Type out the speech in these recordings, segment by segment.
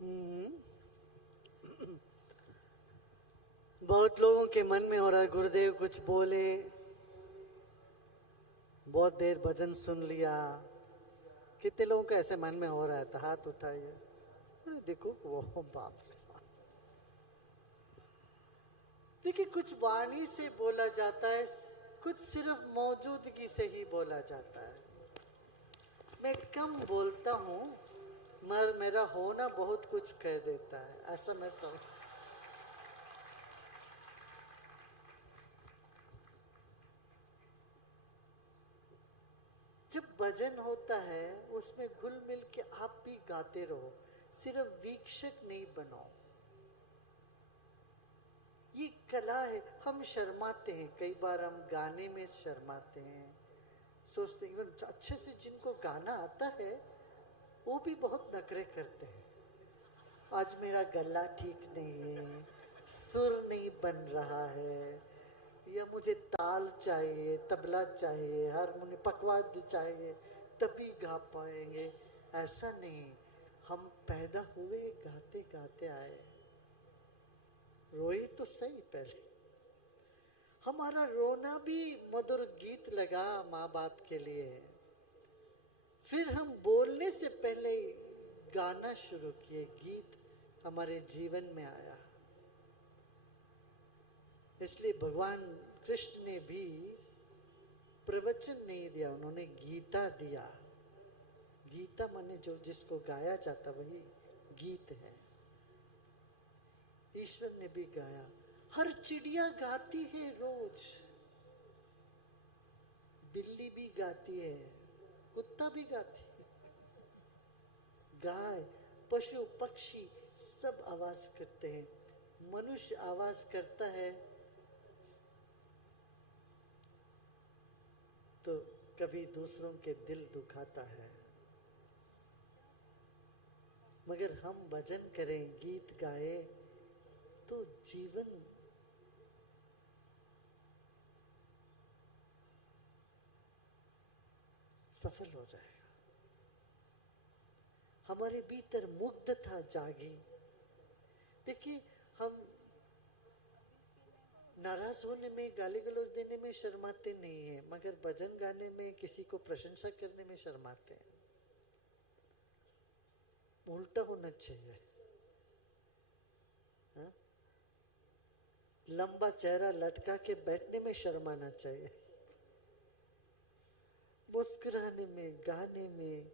हम्म। बहुत लोगों के मन में हो रहा है गुरुदेव कुछ बोले, बहुत देर भजन सुन लिया। कितने लोगों का ऐसे मन में हो रहा है? तो हाथ उठाइए। अरे देखो वो, बाप रे बाप। देखिए, कुछ वाणी से बोला जाता है, कुछ सिर्फ मौजूदगी से ही बोला जाता है। मैं कम बोलता हूँ मगर मेरा होना बहुत कुछ कह देता है, ऐसा मैं समझ। जब भजन होता है उसमें घुल मिल के आप भी गाते रहो, सिर्फ वीक्षक नहीं बनो। ये कला है। हम शर्माते हैं, कई बार हम गाने में शर्माते हैं, सोचते हैं अच्छे से जिनको गाना आता है वो भी बहुत नखरे करते हैं। आज मेरा गला ठीक नहीं है, सुर नहीं बन रहा है, या मुझे ताल चाहिए, तबला चाहिए, हारमोनियम पखवाद्य चाहिए, तभी गा पाएंगे। ऐसा नहीं, हम पैदा हुए गाते गाते आए। रोए तो सही पहले, हमारा रोना भी मधुर गीत लगा माँ बाप के लिए। फिर हम बोलने से पहले गाना शुरू किए, गीत हमारे जीवन में आया। इसलिए भगवान कृष्ण ने भी प्रवचन नहीं दिया, उन्होंने गीता दिया। गीता माने जो जिसको गाया जाता वही गीत है। ईश्वर ने भी गाया। हर चिड़िया गाती है रोज, बिल्ली भी गाती है, कुत्ता भी गाती है, गाय, पशु, पक्षी सब आवाज करते हैं। मनुष्य आवाज करता है तो कभी दूसरों के दिल दुखाता है। मगर हम भजन करें, गीत गाए तो जीवन सफल हो जाएगा। हमारे भीतर मुग्धता जागी। देखिए, हम नाराज होने में, गाली गलौज देने में शर्माते नहीं है, मगर भजन गाने में, किसी को प्रशंसा करने में शर्माते हैं। उल्टा होना चाहिए। हा? लंबा चेहरा लटका के बैठने में शर्माना चाहिए। मुस्कुराने में, गाने में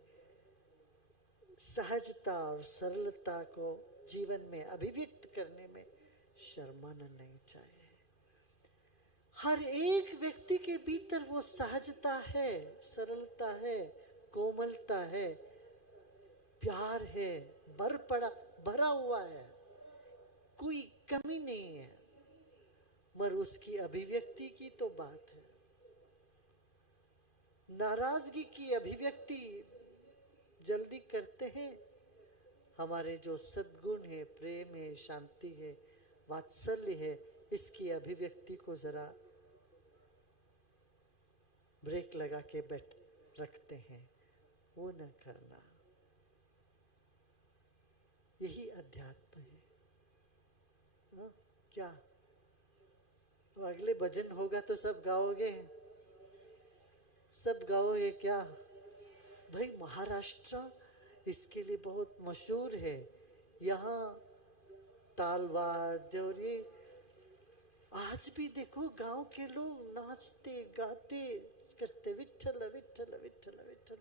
सहजता और सरलता को जीवन में अभिव्यक्त करने में शर्माना नहीं चाहिए। हर एक व्यक्ति के भीतर वो सहजता है, सरलता है, कोमलता है, प्यार है, भरा हुआ है, कोई कमी नहीं है। मगर उसकी अभिव्यक्ति की तो बात है। नाराजगी की अभिव्यक्ति जल्दी करते हैं। हमारे जो सद्गुण है, प्रेम है, शांति है, वात्सल्य है, इसकी अभिव्यक्ति को जरा ब्रेक लगा के बैठ रखते हैं, वो न करना। यही अध्यात्म है। हाँ? क्या तो अगले भजन होगा तो सब गाओगे? सब गाओगे क्या? भाई महाराष्ट्र इसके लिए बहुत मशहूर है। यहाँ ताल वाद्य, और ये आज भी देखो गांव के लोग नाचते गाते करते, विठ्ठल विठ्ठल विठ्ठल विठ्ठल।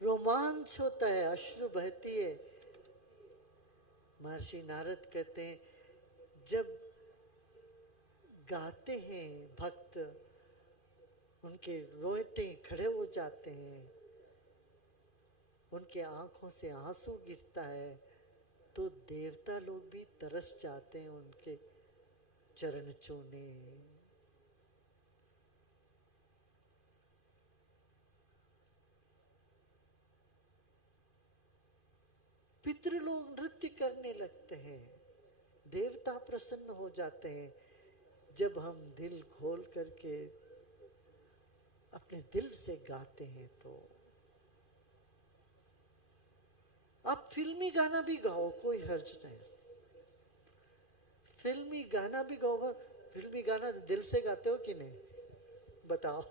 रोमांच होता है, अश्रु बहती है। महर्षि नारद कहते हैं, जब गाते हैं भक्त, उनके रोएटे खड़े हो जाते हैं, उनके आंखों से आंसू गिरता है, तो देवता लोग भी तरस जाते हैं उनके चरण छूने। पितृलोग नृत्य करने लगते हैं, देवता प्रसन्न हो जाते हैं। जब हम दिल खोल करके अपने दिल से गाते हैं तो फिल्मी गाना भी गाओ, कोई हर्ज नहीं। फिल्मी गाना भी गाओ, पर फिल्मी गाना दिल से गाते हो कि नहीं, बताओ।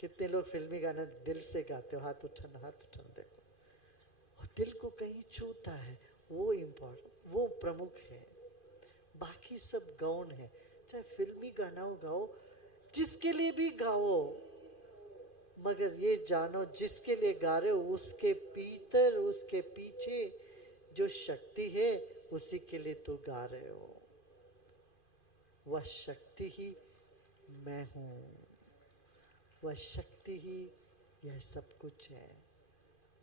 कितने लोग फिल्मी गाना दिल से गाते हो? हाथ उठाना, हाथ उठाना। देखो, और दिल को कहीं छूता है, वो इम्पोर्टेंट, वो प्रमुख है। बाकी सब गौण है। चाहे फिल्मी गाना गाओ, जिसके लिए भी गाओ, मगर ये जानो जिसके लिए गा रहे हो उसके भीतर, उसके पीछे जो शक्ति है, उसी के लिए तो गा रहे हो। वह शक्ति ही मैं हूं, वह शक्ति ही यह सब कुछ है।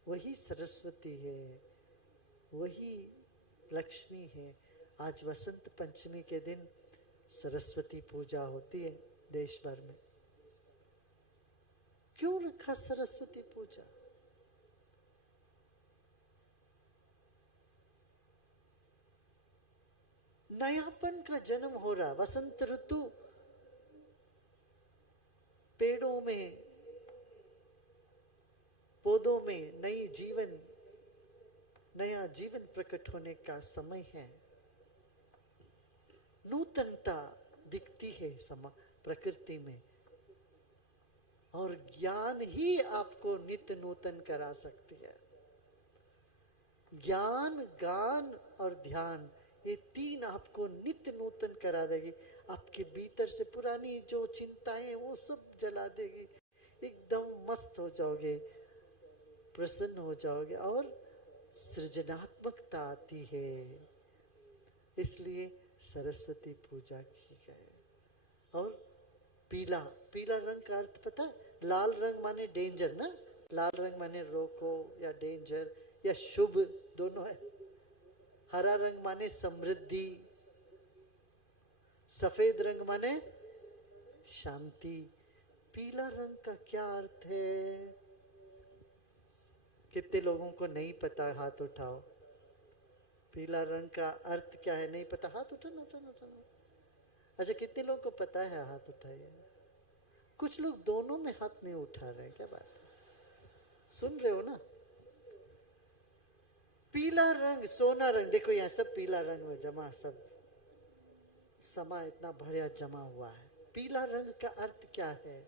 वही सरस्वती है, वही लक्ष्मी है। आज वसंत पंचमी के दिन सरस्वती पूजा होती है देश भर में। क्यों रखा सरस्वती पूजा? नयापन का जन्म हो रहा। वसंत ऋतु, पेड़ों में, पौधों में नई जीवन, नया जीवन प्रकट होने का समय है। नूतनता दिखती है प्रकृति में, और ज्ञान ही आपको नित्य नूतन करा सकती है। ज्ञान, गान और ध्यान, ये तीन आपको नित्य नूतन करा देगी। आपके भीतर से पुरानी जो चिंताएं वो सब जला देगी। एकदम मस्त हो जाओगे, प्रसन्न हो जाओगे, और सृजनात्मकता आती है। इसलिए सरस्वती पूजा की है। और पीला, पीला रंग का अर्थ पता है? लाल रंग माने डेंजर ना, लाल रंग माने रोको या डेंजर या शुभ, दोनों है। हरा रंग माने समृद्धि, सफेद रंग माने शांति। पीला रंग का क्या अर्थ है? कितने लोगों को नहीं पता? हाथ उठाओ। पीला रंग का अर्थ क्या है? नहीं पता? हाथ उठाना, उठाना, उठाना। अच्छा, कितने लोगों को पता है? हाथ उठाइए। कुछ लोग दोनों में हाथ नहीं उठा रहे, क्या बात है? सुन रहे हो ना? पीला रंग, सोना रंग, देखो यहाँ सब पीला रंग में जमा, सब समा इतना बढ़िया जमा हुआ है। पीला रंग का अर्थ क्या है?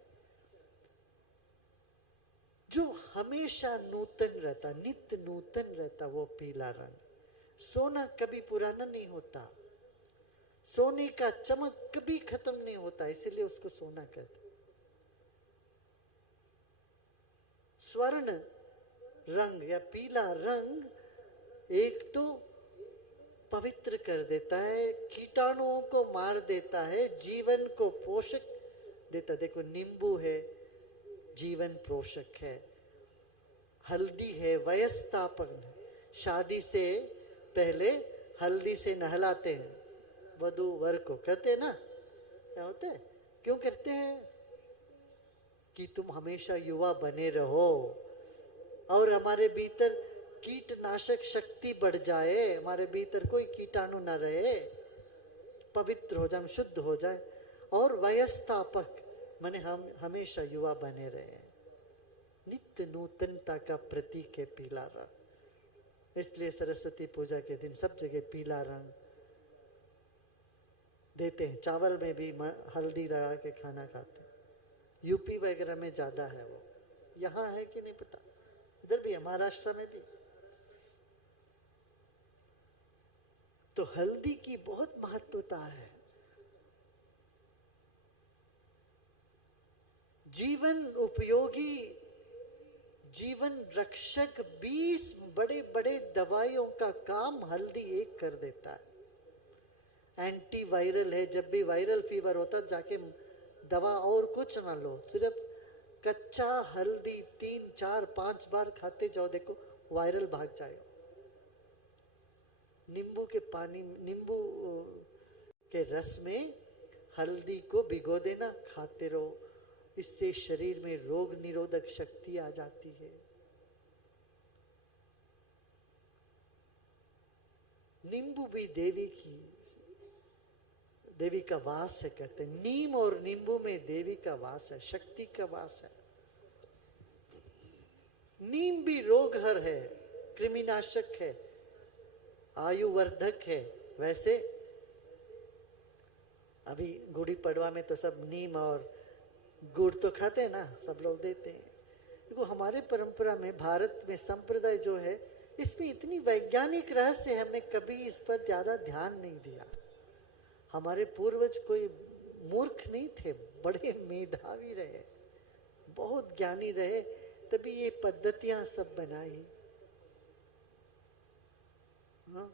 जो हमेशा नूतन रहता, नित्य नूतन रहता, वो पीला रंग। सोना कभी पुराना नहीं होता, सोने का चमक कभी खत्म नहीं होता, इसीलिए उसको सोना कहते। स्वर्ण रंग या पीला रंग एक तो पवित्र कर देता है, कीटाणुओं को मार देता है, जीवन को पोषक देता। देखो, नींबू है, जीवन पोषक है। हल्दी है, वयस्तापन है। शादी से पहले हल्दी से नहलाते हैं वधू वर को, कहते हैं ना? क्या होता है? क्यों करते हैं? कि तुम हमेशा युवा बने रहो और हमारे भीतर कीटनाशक शक्ति बढ़ जाए, हमारे भीतर कोई कीटाणु न रहे, पवित्र हो जाए, शुद्ध हो जाए। और वयस्तापक माने हम हमेशा युवा बने रहे। नित्य नूतनता का प्रतीक है पीला रंग। इसलिए सरस्वती पूजा के दिन सब जगह पीला रंग देते हैं। चावल में भी हल्दी लगा के खाना खाते हैं। यूपी वगैरह में ज्यादा है वो, यहाँ है कि नहीं पता, इधर भी है, महाराष्ट्र में भी। तो हल्दी की बहुत महत्वता है। जीवन उपयोगी, जीवन रक्षक 20 बड़े बड़े दवाइयों का काम हल्दी एक कर देता है। एंटी वायरल है, जब भी वायरल फीवर होता जाके दवा और कुछ ना लो, सिर्फ कच्चा हल्दी 3, 4, 5 बार खाते जाओ, देखो वायरल भाग जाएगा। नींबू के पानी, नींबू के रस में हल्दी को भिगो देना, खाते रहो, इससे शरीर में रोग निरोधक शक्ति आ जाती है। नींबू भी देवी का वास है, कहते हैं। नीम और नींबू में देवी का वास है, शक्ति का वास है। नीम भी रोगहर है, कृमिनाशक है, आयुवर्धक है। वैसे अभी गुड़ी पड़वा में तो सब नीम और गुड़ तो खाते हैं ना, सब लोग देते हैं। देखो हमारे परंपरा में, भारत में संप्रदाय जो है, इसमें इतनी वैज्ञानिक रहस्य है, हमने कभी इस पर ज्यादा ध्यान नहीं दिया। हमारे पूर्वज कोई मूर्ख नहीं थे, बड़े मेधावी रहे, बहुत ज्ञानी रहे, तभी ये पद्धतियां सब बनाई। हाँ?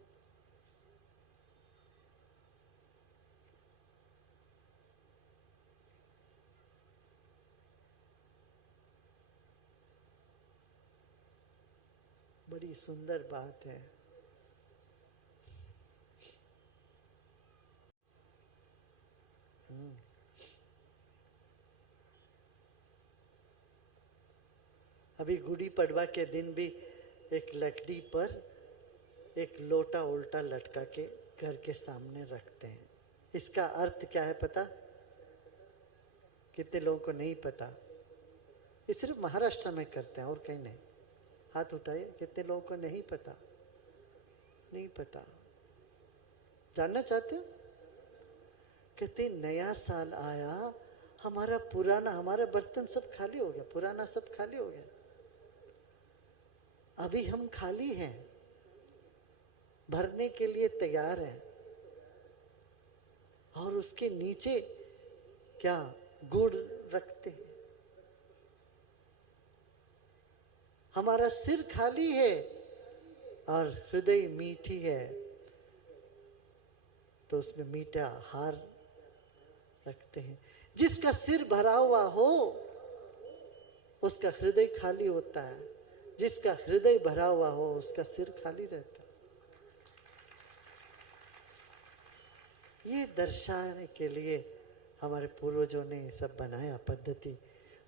बड़ी सुंदर बात है। अभी गुड़ी पड़वा के दिन भी एक लकड़ी पर एक लोटा उल्टा लटका के घर के सामने रखते हैं। इसका अर्थ क्या है पता? कितने लोगों को नहीं पता। ये सिर्फ महाराष्ट्र में करते हैं और कहीं नहीं। हाथ उठाइए, कितने लोगों को नहीं पता? नहीं पता। जानना चाहते हो? कहते नया साल आया, हमारा बर्तन सब खाली हो गया, पुराना सब खाली हो गया, अभी हम खाली हैं, भरने के लिए तैयार हैं। और उसके नीचे क्या? गुड़ रखते हैं। हमारा सिर खाली है और हृदय मीठी है, तो उसमें मीठा हार रखते हैं। जिसका सिर भरा हुआ हो उसका हृदय खाली होता है, जिसका हृदय भरा हुआ हो उसका सिर खाली रहता है। ये दर्शाने के लिए हमारे पूर्वजों ने सब बनाया पद्धति।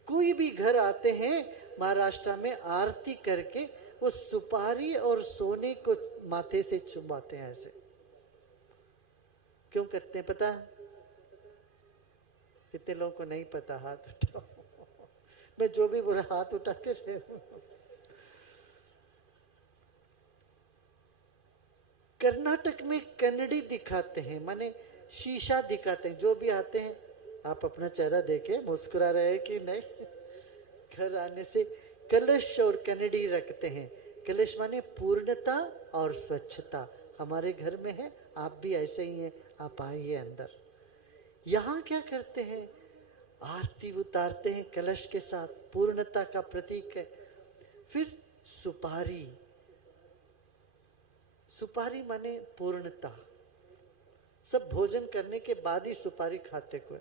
कोई भी घर आते हैं महाराष्ट्र में, आरती करके वो सुपारी और सोने को माथे से चुमाते हैं। ऐसे क्यों करते हैं पता? कितने लोगों को नहीं पता? हाथ उठाओ। मैं जो भी बोला हाथ उठाते रहे। कर्नाटक में कन्नड़ी दिखाते हैं, माने शीशा दिखाते हैं। जो भी आते हैं, आप अपना चेहरा देखे मुस्कुरा रहे कि नहीं। घर आने से कलश और कन्नड़ी रखते हैं। कलश माने पूर्णता और स्वच्छता। हमारे घर में है, आप भी ऐसे ही हैं, आप आइए अंदर। यहाँ क्या करते हैं? आरती उतारते हैं कलश के साथ, पूर्णता का प्रतीक है। फिर सुपारी, सुपारी माने पूर्णता। सब भोजन करने के बाद ही सुपारी खाते। कोई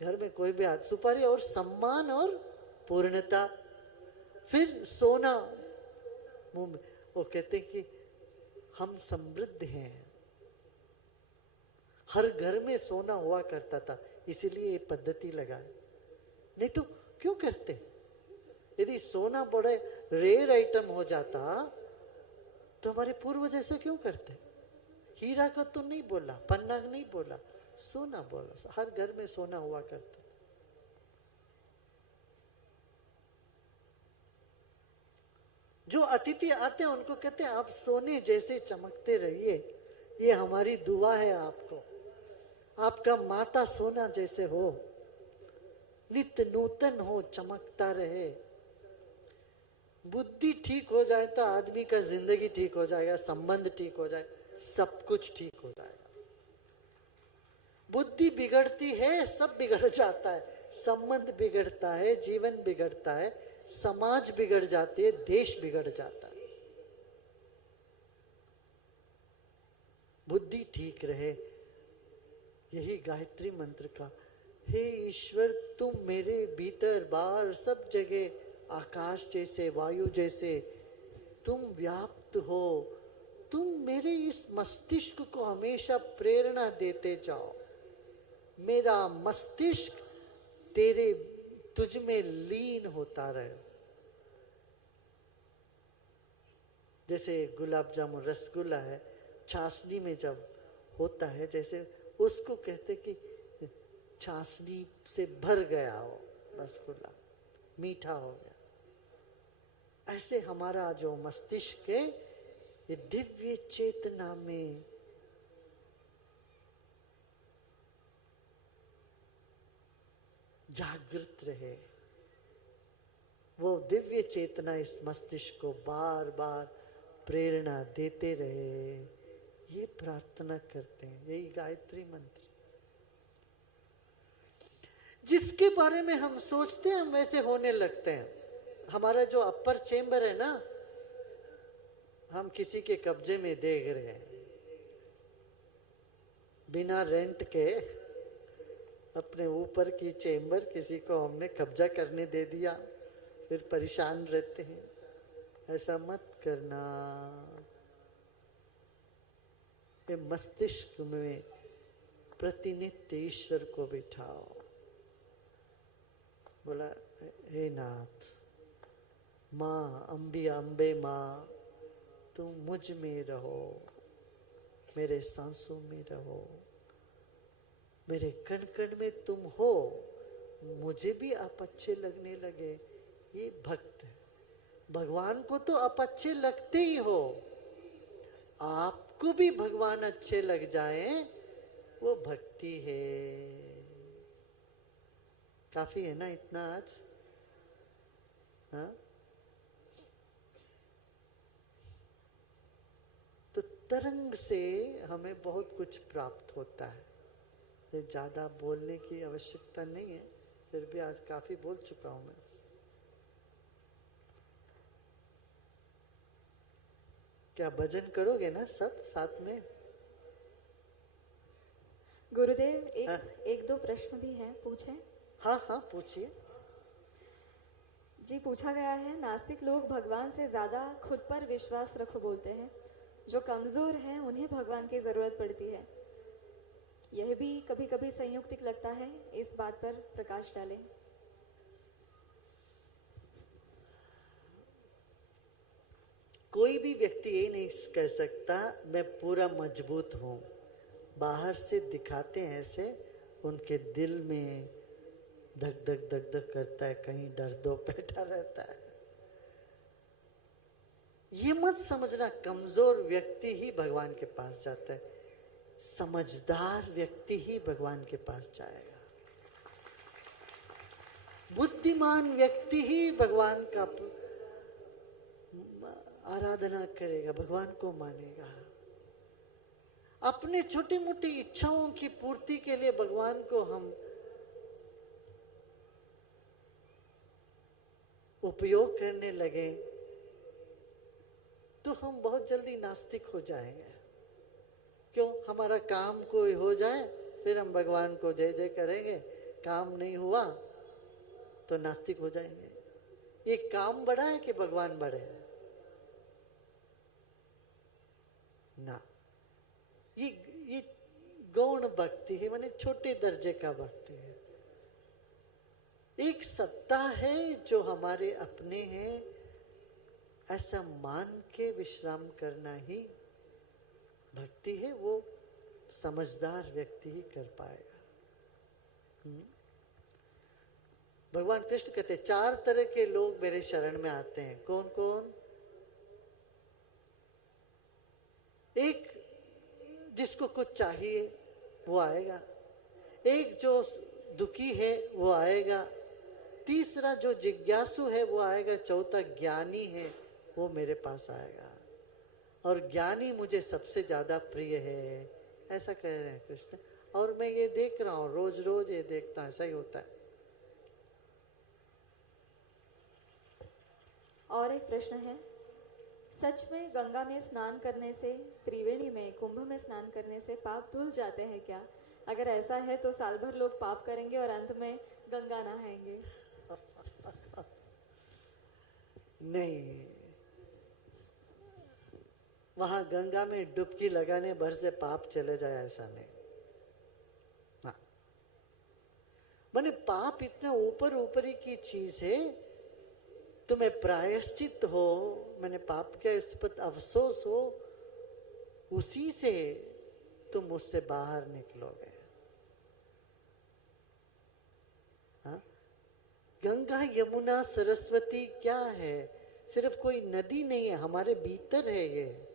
घर में कोई भी हाथ, सुपारी और सम्मान और पूर्णता। फिर सोना मुंह में। वो कहते हैं कि हम समृद्ध हैं। हर घर में सोना हुआ करता था, इसीलिए ये पद्धति लगाए। नहीं तो क्यों करते? यदि सोना बड़े रेयर आइटम हो जाता तो हमारे पूर्वज ऐसे क्यों करते? हीरा का तो नहीं बोला, पन्ना नहीं बोला, सोना बोला। हर घर में सोना हुआ करता। जो अतिथि आते हैं उनको कहते हैं आप सोने जैसे चमकते रहिए, ये हमारी दुआ है आपको। आपका माता सोना जैसे हो, नित्य नूतन हो, चमकता रहे। बुद्धि ठीक हो जाए तो आदमी का जिंदगी ठीक हो जाएगा, संबंध ठीक हो जाए, सब कुछ ठीक हो जाएगा। बुद्धि बिगड़ती है, सब बिगड़ जाता है। संबंध बिगड़ता है, जीवन बिगड़ता है, समाज बिगड़ जाती है, देश बिगड़ जाता है। बुद्धि ठीक रहे, यही गायत्री मंत्र का। हे ईश्वर, तुम मेरे भीतर बाहर सब जगह आकाश जैसे, वायु जैसे तुम व्याप्त हो। तुम मेरे इस मस्तिष्क को हमेशा प्रेरणा देते जाओ। मेरा मस्तिष्क तेरे तुझ में लीन होता रहे। जैसे गुलाब जामुन रसगुल्ला है, चाशनी में जब होता है, जैसे उसको कहते कि चाशनी से भर गया हो रसगुल्ला, मीठा हो गया। ऐसे हमारा जो मस्तिष्क है ये दिव्य चेतना में जागृत रहे, वो दिव्य चेतना इस मस्तिष्क को बार बार प्रेरणा देते रहे, ये प्रार्थना करते हैं। यही गायत्री मंत्र जिसके बारे में हम सोचते हैं हम वैसे होने लगते हैं। हमारा जो अपर चेंबर है ना, हम किसी के कब्जे में देख रहे हैं, बिना रेंट के अपने ऊपर की चेंबर किसी को हमने कब्जा करने दे दिया, फिर परेशान रहते हैं। ऐसा मत करना। ये मस्तिष्क में प्रतिनित्य ईश्वर को बिठाओ। बोला, हे नाथ, माँ अम्बे माँ, तुम मुझ में रहो, मेरे सांसों में रहो, मेरे कण कण में तुम हो, मुझे भी आप अच्छे लगने लगे। ये भक्त है। भगवान को तो आप अच्छे लगते ही हो, आपको भी भगवान अच्छे लग जाए, वो भक्ति है। काफी है ना इतना आज? हाँ, तो तरंग से हमें बहुत कुछ प्राप्त होता है। ये ज्यादा बोलने की आवश्यकता नहीं है, फिर भी आज काफी बोल चुका हूं मैं। क्या भजन करोगे ना सब साथ में? गुरुदेव, एक दो प्रश्न भी हैं, पूछें? हाँ हाँ, पूछिए जी। पूछा गया है, नास्तिक लोग भगवान से ज्यादा खुद पर विश्वास रखो बोलते हैं, जो कमजोर हैं उन्हें भगवान की जरूरत पड़ती है। यह भी कभी कभी संयुक्तिक लगता है, इस बात पर प्रकाश डालें। कोई भी व्यक्ति ये नहीं कह सकता मैं पूरा मजबूत हूं। बाहर से दिखाते हैं ऐसे, उनके दिल में धक धक धक धक करता है, कहीं डर दो बैठा रहता है। ये मत समझना कमजोर व्यक्ति ही भगवान के पास जाता है, समझदार व्यक्ति ही भगवान के पास जाएगा। बुद्धिमान व्यक्ति ही भगवान का आराधना करेगा, भगवान को मानेगा। अपने छोटी मोटी इच्छाओं की पूर्ति के लिए भगवान को हम उपयोग करने लगे तो हम बहुत जल्दी नास्तिक हो जाएंगे। क्यों? हमारा काम कोई हो जाए फिर हम भगवान को जय जय करेंगे, काम नहीं हुआ तो नास्तिक हो जाएंगे। ये काम बड़ा है कि भगवान बड़े हैं? ना, ये गौण भक्ति है, माने छोटे दर्जे का भक्ति है। एक सत्ता है जो हमारे अपने हैं, ऐसा मान के विश्राम करना ही भक्ति है। वो समझदार व्यक्ति ही कर पाएगा। भगवान कृष्ण कहते 4 तरह के लोग मेरे शरण में आते हैं। कौन कौन? एक जिसको कुछ चाहिए वो आएगा, एक जो दुखी है वो आएगा, तीसरा जो जिज्ञासु है वो आएगा, चौथा ज्ञानी है वो मेरे पास आएगा, और ज्ञानी मुझे सबसे ज्यादा प्रिय है। ऐसा कह रहे हैं कृष्ण। और मैं ये देख रहा हूं, रोज रोज ये देखता हूं, ऐसा ही होता है। और एक प्रश्न है, सच में गंगा में स्नान करने से, त्रिवेणी में, कुंभ में स्नान करने से पाप धुल जाते हैं क्या? अगर ऐसा है तो साल भर लोग पाप करेंगे और अंत में गंगा नहाएंगे। नहीं, वहां गंगा में डुबकी लगाने भर से पाप चले जाए ऐसा नहीं। हाँ, माने पाप इतना ऊपर ऊपरी की चीज है, तुम्हें प्रायश्चित हो, मैंने पाप किया इस पर अफसोस हो, उसी से तुम उससे बाहर निकलोगे। हाँ? गंगा यमुना सरस्वती क्या है? सिर्फ कोई नदी नहीं है, हमारे भीतर है ये।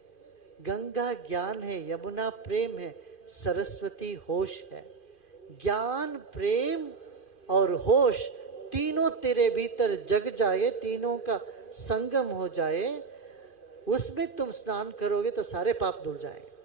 गंगा ज्ञान है, यमुना प्रेम है, सरस्वती होश है। ज्ञान, प्रेम और होश तीनों तेरे भीतर जग जाए, तीनों का संगम हो जाए, उसमें तुम स्नान करोगे तो सारे पाप धुल जाएंगे।